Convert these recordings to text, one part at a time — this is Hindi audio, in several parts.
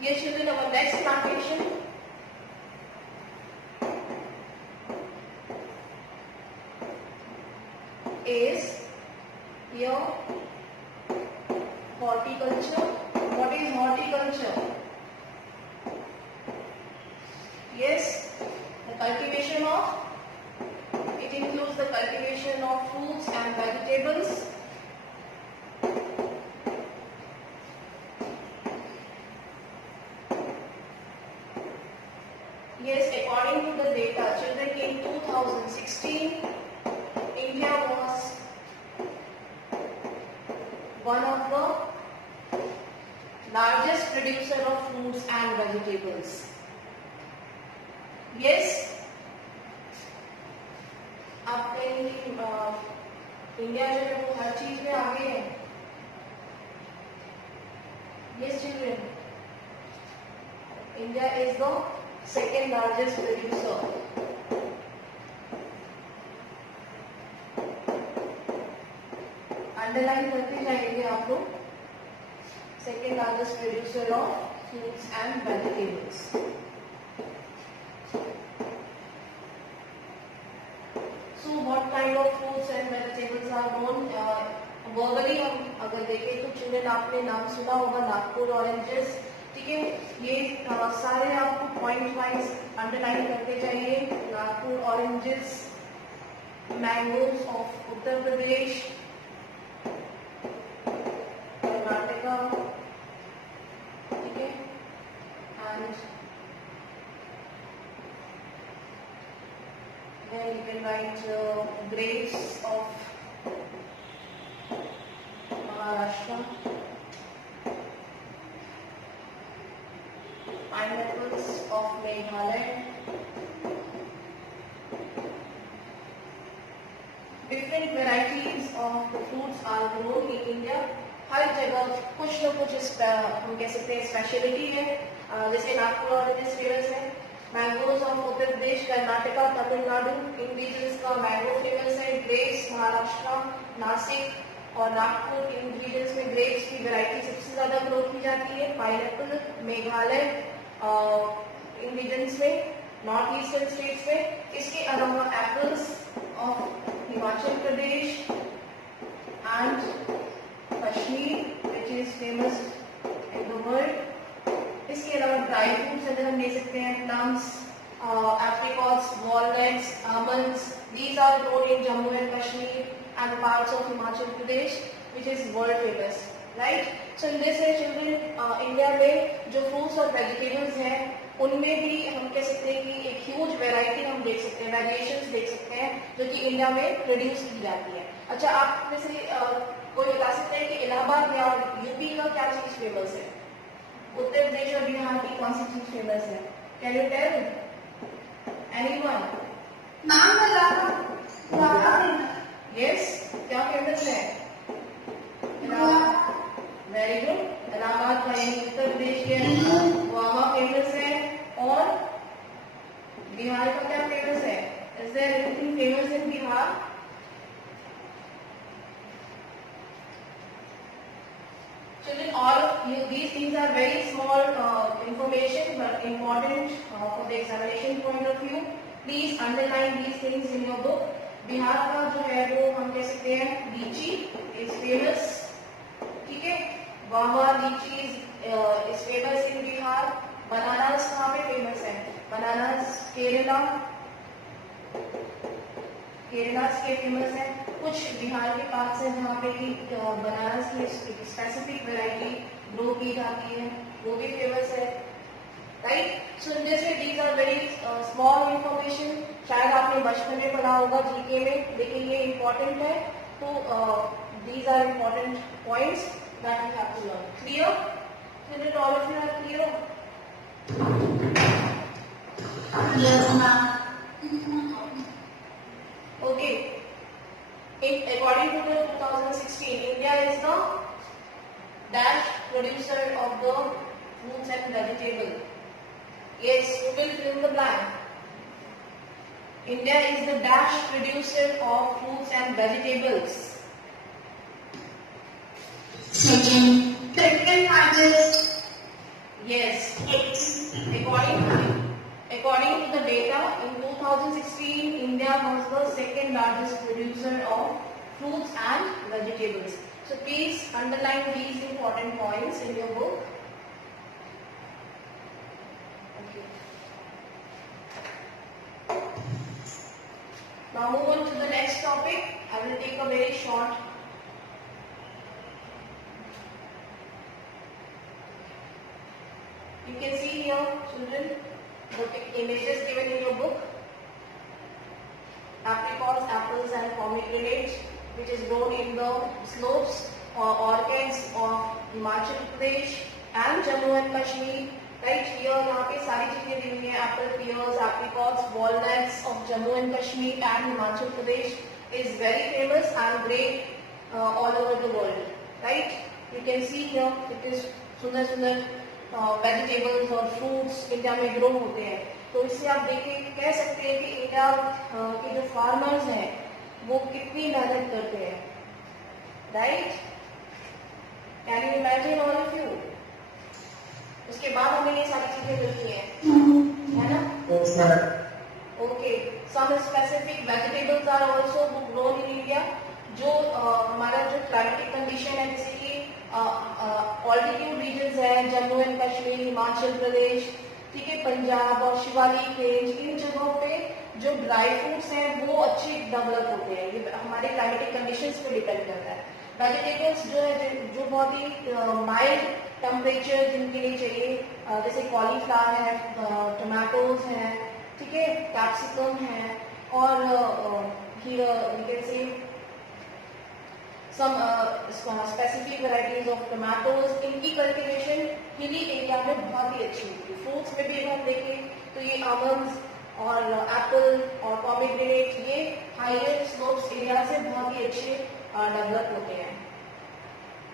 Yes, children, our next plantation is here horticulture. What is horticulture? Yes, the cultivation of, it includes the cultivation of fruits and vegetables. Yes, according to the data, children, in 2016, India was one of the largest producer of fruits and vegetables. Yes, आप कहेंगे इंडिया जो है वो हर चीज में आगे है. Yes, children, India is the second largest producer. Underline करते जाएंगे आप लोग. Second largest producer of fruits and vegetables. So what kind of fruits and vegetables are known? Verbally हम अगर देखें तो चिल्ड्रन आपने नाम सुना होगा नागपुर ऑरेंजेस. ठीक है, ये सारे आपको पॉइंट वाइज अंडरलाइन करते जाइए. Nagpur oranges, mangoes of Uttar Pradesh, Karnataka, ठीक है, and then you can write grapes of Maharashtra, pineapples of Meghalaya. Different varieties of the fruits are grown in India. हर जगह कुछ न कुछ हम कह सकते हैं स्पेशलिटी है. जैसे नागपुर ऑरेंजेस फेमस है. मैंगोज ऑफ उत्तर प्रदेश, कर्नाटका, तमिलनाडु इन रीजन्स का मैंगो फेमस है. ग्रेप्स महाराष्ट्र, नासिक और नागपुर इन रीजन्स में ग्रेप्स की वैरायटी सबसे ज्यादा ग्रो की जाती है. पाइनएप्पल मेघालय इन रीजन्स में, नॉर्थ ईस्टर्न स्टेट्स में. इसके अलावा apples of Himachal Pradesh and Kashmir which is famous in the world. इसके अलावा ड्राई फ्रूट्स अगर हम ले सकते हैं, plums, apricots, walnuts, almonds. These are grown in Jammu and Kashmir and parts of Himachal Pradesh which is world famous, right? So in this way children, India में जो फ्रूट्स और वेजिटेबल्स हैं उनमें भी हम कह सकते हैं कि एक ह्यूज वैरायटी हम देख सकते हैं, वेरिएशंस देख सकते हैं जो कि इंडिया में प्रोड्यूस की जाती है. अच्छा, आप में से कोई बता सकते हैं कि इलाहाबाद या यूपी का क्या चीज फेमस है? उत्तर प्रदेश और बिहार की कौन सी चीज फेमस है? Can you tell anyone? Yes, क्या फेमस है? Very good. इलाहाबाद का यानी उत्तर प्रदेश के वहाँ फेमस है. और बिहार का क्या फेमस है? Is there anything famous in Bihar? Children, all of you, these things are very small information but important for the examination point of view. Please underline these things in your book. Bihar का जो है वो हम कह सकते हैं लीची is famous. ठीक है, guava लीची is famous in Bihar. Bananas कहाँ पे फेमस है? बनानास केरला, केरलास के फेमस है. कुछ बिहार के पास है जहाँ पे कि बनारस की स्पेसिफिक वैरायटी ग्रो की जाती है, वो भी फेमस है. Right? So in this way these are very small information. शायद आपने बचपन में पढ़ा होगा जीके में, लेकिन ये इम्पोर्टेंट है. तो these are important points that you have to learn. Clear? Children, all of you are clear? Yes, ma'am. Okay. According to the 2016, India is the dash producer of the fruits and vegetables. Yes, who will fill in the blank? India is the dash producer of fruits and vegetables. Second largest. Yes. According to the data, in 2016, India was the second largest producer of fruits and vegetables. So please underline these important points in your book. Okay. Now move on to the next topic. I will take a very short. You can see here, children, the images given in your book. Apricots, apples and pomegranates, which is grown in the slopes or orchards of Himachal Pradesh and Jammu and Kashmir. Right here, यहाँ पे सारी चीजें दी हुई हैं. Apple, pears, apricots, walnuts of Jammu and Kashmir and Himachal Pradesh is very famous and great all over the world. Right? You can see here it is सुंदर वेजिटेबल्स और फ्रूट्स इंडिया में ग्रो होते हैं. तो इससे आप देखिए कह सकते हैं कि इंडिया के जो फार्मर्स हैं वो कितनी मेहनत करते हैं. Right? Can you imagine all of you? उसके बाद हमें ये सारी चीजें मिलती हैं, है ना? Okay. Some specific vegetables are also grown in India. जो हमारा जो क्लाइमेटिक कंडीशन है, जैसे कि ऑल्टीट्यूड रीजन्स है, जम्मू एंड कश्मीर, हिमाचल प्रदेश, ठीक है, पंजाब और शिवालिक रेंज, इन जगहों पे जो ड्राई फ्रूट्स हैं वो अच्छे डेवलप होते हैं. ये हमारे क्लाइमेटिक कंडीशंस पे डिपेंड करता है. वेजिटेबल्स जो है जो बहुत ही माइल्ड टेम्परेचर जिनके लिए चाहिए, जैसे कॉलीफ्लावर है, टमाटोज हैं, ठीक है, कैप्सिकम है और कैसे some specific varieties of tomatoes. इनकी कल्टीवेशन हिली एरिया में बहुत ही अच्छी होती है. फ्रूट्स में भी अगर हम देखें तो ये आमंड्स और एप्पल और पोमेग्रेनेट ये हायर स्लोप्स एरिया से बहुत ही अच्छे डेवलप होते हैं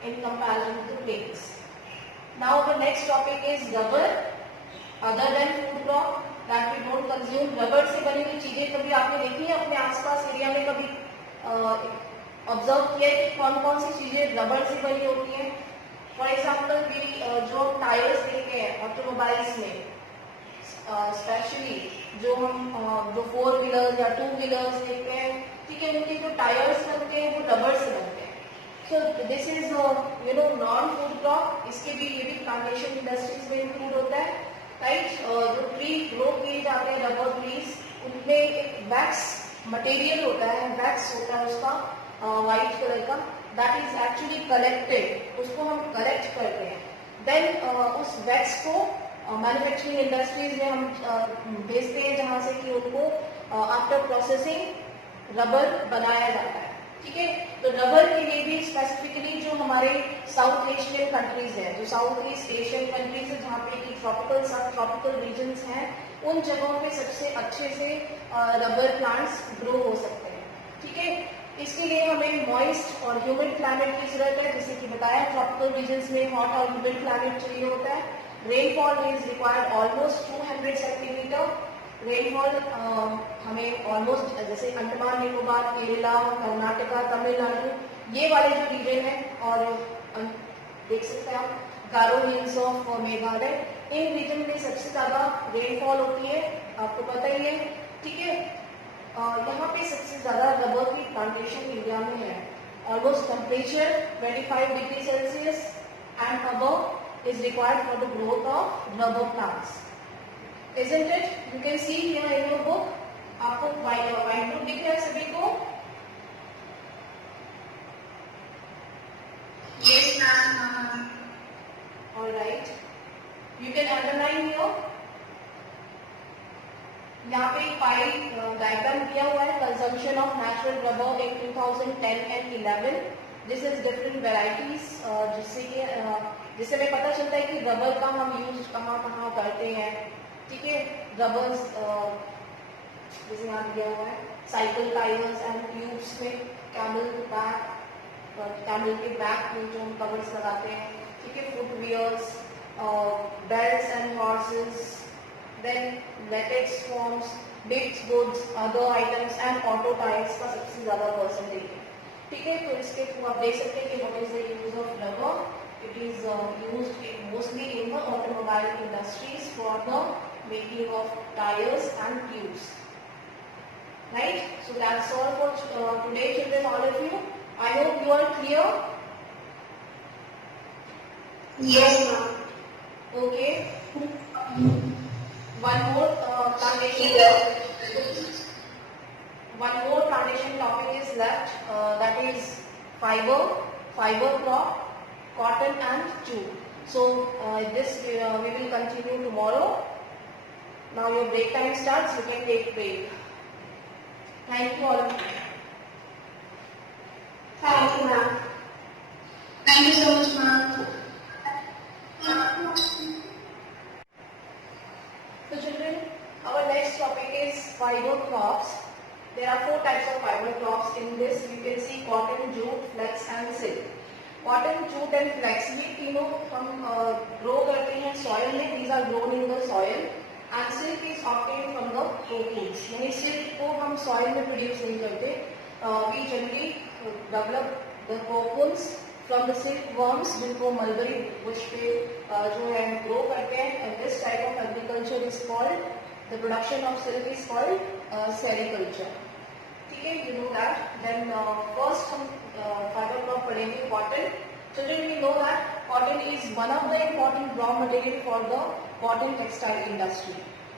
in comparison to plains. Now the next topic is rubber. Other than food crop that we don't consume, rubber से बनी हुई चीजें कभी आपने देखी है अपने आसपास एरिया में? कभी ऑब्जर्व किया है कि कौन कौन सी चीजें रबर से बनी होती हैं? फॉर एग्जाम्पल जो टायर्स देखते हैं ऑटोमोबाइल्स में, स्पेशली जो हम जो 4 व्हीलर्स या 2 व्हीलर्स देखते हैं, ठीक है, उनके जो टायर्स बनते हैं वो रबर से बनते हैं. So this is non food crop. इसके भी ये भी प्लांटेशन इंडस्ट्रीज में इंक्लूड होता है. राइट? जो ट्री ग्रो किए जाते हैं रबर ट्रीज, उनमें एक वैक्स मटेरियल होता है, वैक्स होता है उसका व्हाइट कलर का, दैट इज एक्चुअली कलेक्टेड. उसको हम कलेक्ट करते हैं. देन उस वैक्स को मैन्युफैक्चरिंग इंडस्ट्रीज में हम भेजते हैं, जहां से कि उनको आफ्टर प्रोसेसिंग रबर बनाया जाता है. ठीक है? तो रबर के लिए भी स्पेसिफिकली जो हमारे साउथ एशियन कंट्रीज हैं, जो साउथ ईस्ट एशियन कंट्रीज है, जहाँ पे कि ट्रॉपिकल सब ट्रॉपिकल रीजन्स हैं, उन जगहों पे सबसे अच्छे से रबर प्लांट्स ग्रो हो सकते हैं. ठीक है? इसके लिए हमें मॉइस्ट और ह्यूमिड क्लाइमेट की जरूरत है. जैसे कि बताया, ट्रॉपिकल रीजन्स में हॉट और ह्यूमिड क्लाइमेट चाहिए होता है. Rainfall is required almost 200 centimetre. Rainfall हमें ऑलमोस्ट जैसे अंडमान निकोबार, केरला, कर्नाटका, तमिलनाडु, ये वाले जो रीजन है, और देख सकते हैं आप Garo hills of Meghalaya, in region में सबसे ज्यादा रेनफॉल होती है, आपको पता ही है. ठीक है? यहाँ पे सबसे ज्यादा रबर की प्लांटेशन इंडिया में है. Almost temperature 25 degree Celsius and above is required for the growth of rubber plants. Isn't it? You can see here in your book. आपको white book दिख रहा है सभी को? Yes, ma'am. All right. You can underline here. यहाँ पे पाई डायग्राम दिया हुआ है. Consumption of natural rubber in 2010 and 11. This is different varieties, जिससे हमें पता चलता है कि रबर का हम यूज कहाँ कहाँ करते हैं. ठीक है? रबर्स जैसे यहाँ दिया हुआ है, साइकिल टायर्स एंड ट्यूब्स में, कैमल के बैक में जो हम कवर्स लगाते हैं. ठीक है? Footwears, belts and horses, then latex forms, bigs goods, other items and auto tyres का सबसे ज्यादा परसेंटेज है. ठीक है? तो इसके थ्रू आप देख सकते हैं कि what is the use of rubber It is used mostly in the automobile industries for the making of tires and tubes. Right? So that's all for today, children, all of you. I hope you are clear. Yes, ma'am. Okay. One more plantation. One more plantation topic is left. That is fiber crop, cotton and jute. So this we will continue tomorrow. Now your break time starts. You can take break. Thank you all of you. Thank you, ma'am. Thank you so much, ma'am. So children, our next topic is fiber crops. There are 4 types of fiber crops in this. You can see cotton, jute, flax and silk. Cotton, jute and flax ये तीनों हम grow करते हैं soil में. These are grown in the soil. And silk is obtained from the cocoons. यानी silk को हम soil में produce नहीं करते. We generally develop the cocoons from the silkworms जिनको mulberry bush पे जो है grow करते हैं. And this type of agriculture is called, the production of silk is called sericulture. ठीक है, you know that. Then first हम fiber crop पढ़ेंगे cotton. Children, we know that cotton is one of the important raw material for the cotton textile industry.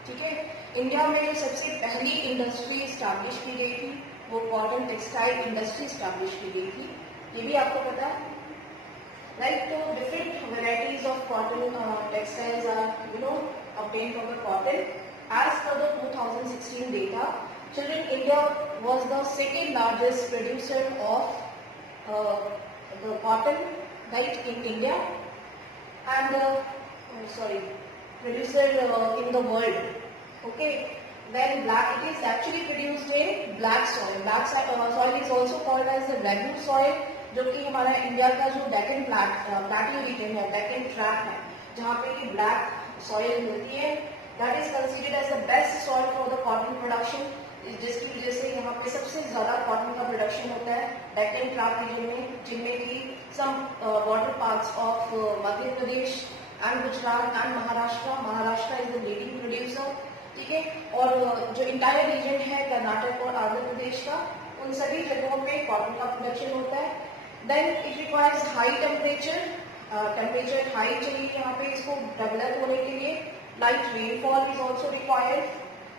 ठीक है, इंडिया में जो सबसे पहली इंडस्ट्री स्टैब्लिश की गई थी वो कॉटन टेक्सटाइल इंडस्ट्री स्टैब्लिश की गई थी. ये भी आपको पता है, राइट? तो different varieties of cotton textiles are obtained from the cotton. As per the 2016 data, children, India was the second largest producer of the cotton, right, in India, and producer in the world. Okay. Then it is actually produced in black soil. Black soil is also called as the ragu soil, जो कि हमारा इंडिया का जो डेकन प्लेट्यू रीजन है, डेकन ट्रैप है, जहाँ पे कि ब्लैक सॉइल मिलती है. That is considered as the best soil for the cotton production, जिसकी वजह से यहाँ पे सबसे ज्यादा कॉटन का प्रोडक्शन होता है डेकन ट्रैप रीजन में, जिनमें कि some border parts of Madhya Pradesh and Gujarat and Maharashtra is the leading producer. ठीक है, और जो इंटायर रीजन है कर्नाटक और आंध्र प्रदेश का, उन सभी जगहों पे कॉटन का प्रोडक्शन होता है. Then it requires high temperature high चाहिए यहाँ पे इसको डेवलप होने के लिए. Light rainfall is also required.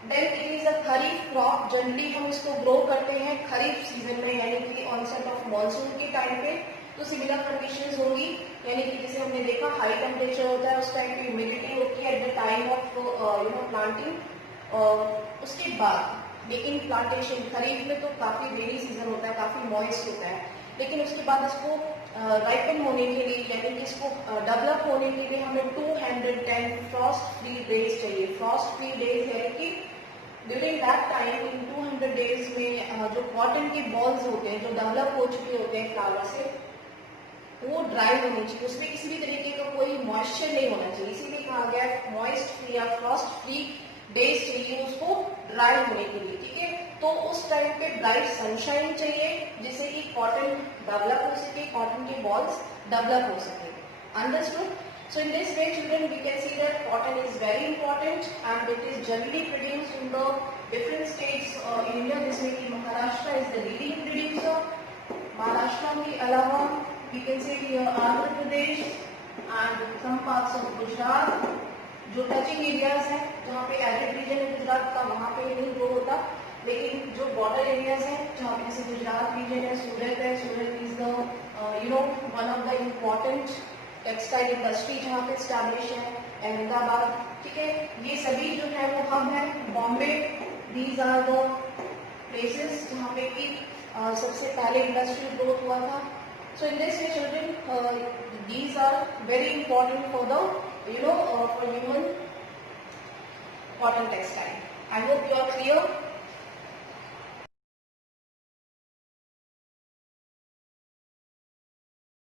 Then it is a kharif crop. Generally हम इसको ग्रो करते हैं खरीफ सीजन में, यानी कि ऑनसेट ऑफ मॉनसून के टाइम पे. तो सिमिलर कंडीशंस होगी, यानी कि जैसे हमने देखा हाई टेम्परेचर होता है, उस टाइम पे ह्यूमिडिटी होती है at the time of planting. उसके बाद लेकिन प्लांटेशन खरीफ में तो काफी रेनी सीजन होता है, काफी मॉइस्ट होता है, लेकिन उसके बाद इसको राइपन होने के लिए, यानी कि इसको डेवलप होने के लिए हमें 210 फ्रॉस्ट फ्री डेज चाहिए. फ्रॉस्ट फ्री डेज यानी कि during that time in 200 days में जो कॉटन के बॉल्स होते हैं जो डेवलप हो चुके होते हैं फ्लावर से, वो ड्राई होनी चाहिए. उसमें किसी भी तरीके का कोई मॉइस्चर नहीं होना चाहिए, इसीलिए कहा गया मॉइस्ट फ्री या फ्रॉस्ट फ्री डेज चाहिए उसको ड्राई होने के लिए. ठीक है, तो उस टाइम पे ब्राइट सनशाइन चाहिए जिससे कि कॉटन डेवलप हो सके, कॉटन के बॉल्स डेवलप हो सके. Understood? So in this way, children, we can see that cotton is very important and it is generally produced in the different states in India. जिसमें कि Maharashtra is the leading producer. Maharashtra के अलावा we can say here Andhra Pradesh and some parts of Gujarat, जो टचिंग एरियाज हैं, जहाँ पे एरिड रीजन है गुजरात का, वहाँ पे नहीं ग्रो होता. लेकिन जो बॉर्डर एरियाज हैं, जहाँ पे जैसे गुजरात रीजन है, Surat is the one of the important textile industry जहाँ पे स्टैब्लिश है. अहमदाबाद, ठीक है, ये सभी जो है वो हब है. Bombay, these are the places जहाँ पे कि सबसे पहले इंडस्ट्रियल ग्रोथ हुआ था. So in this way children, these are very important for the for human cotton textile. I hope you are clear.